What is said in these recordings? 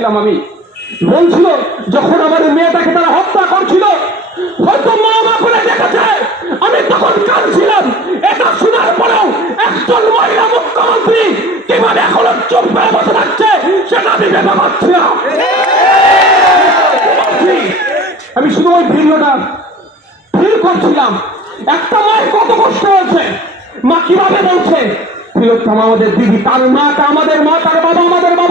দেখছিলাম আমি। বলছিল, যখন আমার মেয়েটাকে তারা হত্যা করছিল, হয়তো মা মা করে দেখেছে, আমি তখন কাঁদছিলাম। এটা শোনার পরেও একজন মহিলা মুখ্যমন্ত্রী কীভাবে এখনও চুপ করে বসে থাকছে, সেটা আমি ভেবে পাচ্ছি না। আমি শুধু ওই ভিডিওটা ফিল করছিলাম। একটা মায়ের কত কষ্ট হয়েছে, মা কীভাবে বলছে, তিলোত্তম, আমাদের দিদি, তার মাটা আমাদের মা, তার বাবা আমাদের বাবা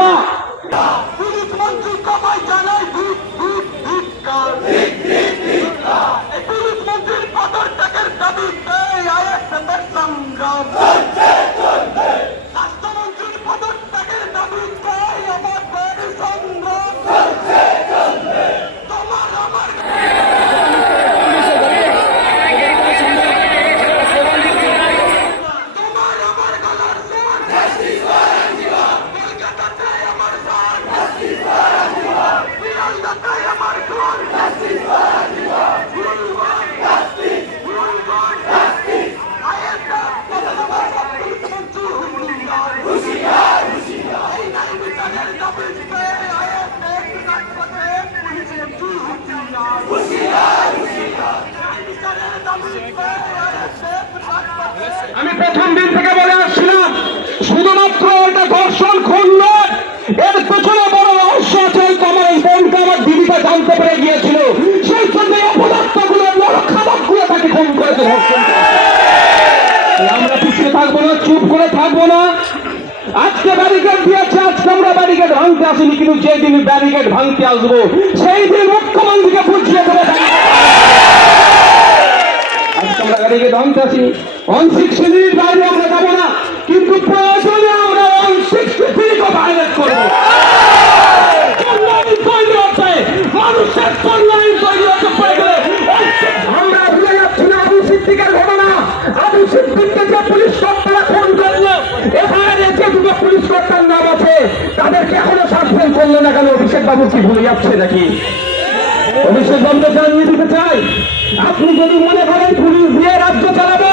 প্রথম দিন থেকে বলে আসছিলাম, শুধুমাত্র এটা ধর্ষণ খুন এর পেছনে বড় রহস্য আছে ওই কমল বোনকে আমার দিদিটা জানতে পেরে গিয়েছিল। সেই জন্য অপদার্থগুলো খাবারগুলো তাকে খুন করেছে। আমরা পিছিয়ে থাকব না, চুপ করে থাকব না। আজকে ব্যারিকেড দিয়েছে, আজকে আমরা ব্যারিকেড ভাঙতে আসিনি, কিন্তু যেদিন ব্যারিকেড ভাঙতে আসব, সেই দিন মুখ্যমন্ত্রীকে বুঝিয়ে দেবো আজকে আমরা গাড়িকে ভাঙতে আসিনি। বাবু ভুলে যাচ্ছে নাকি? অভিষেক বন্দ্যোপাধ্যায় দিতে চাই। আপনি যদি মনে করেন পুলিশ দিয়ে রাজ্য চালাবো,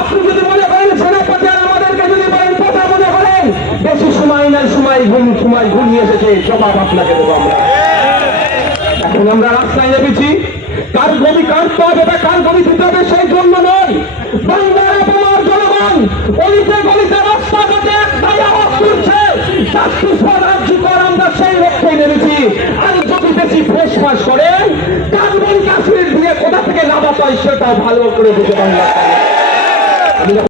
আপনি যদি মনে করেন সেনাপতি আর আমাদেরকে যদি বলেন কথা মনে করেন, বেশি সময় নাই, সময় ঘুম, সময় ঘুমিয়ে এসেছে জবাব আপনাকে দেবো আমরা। এখন আমরা রাস্তায় নেমেছি। কার গমি কাটতে হবে বা কার গমি দিতে হবে সেটা ভালো করে দিতে বাংলা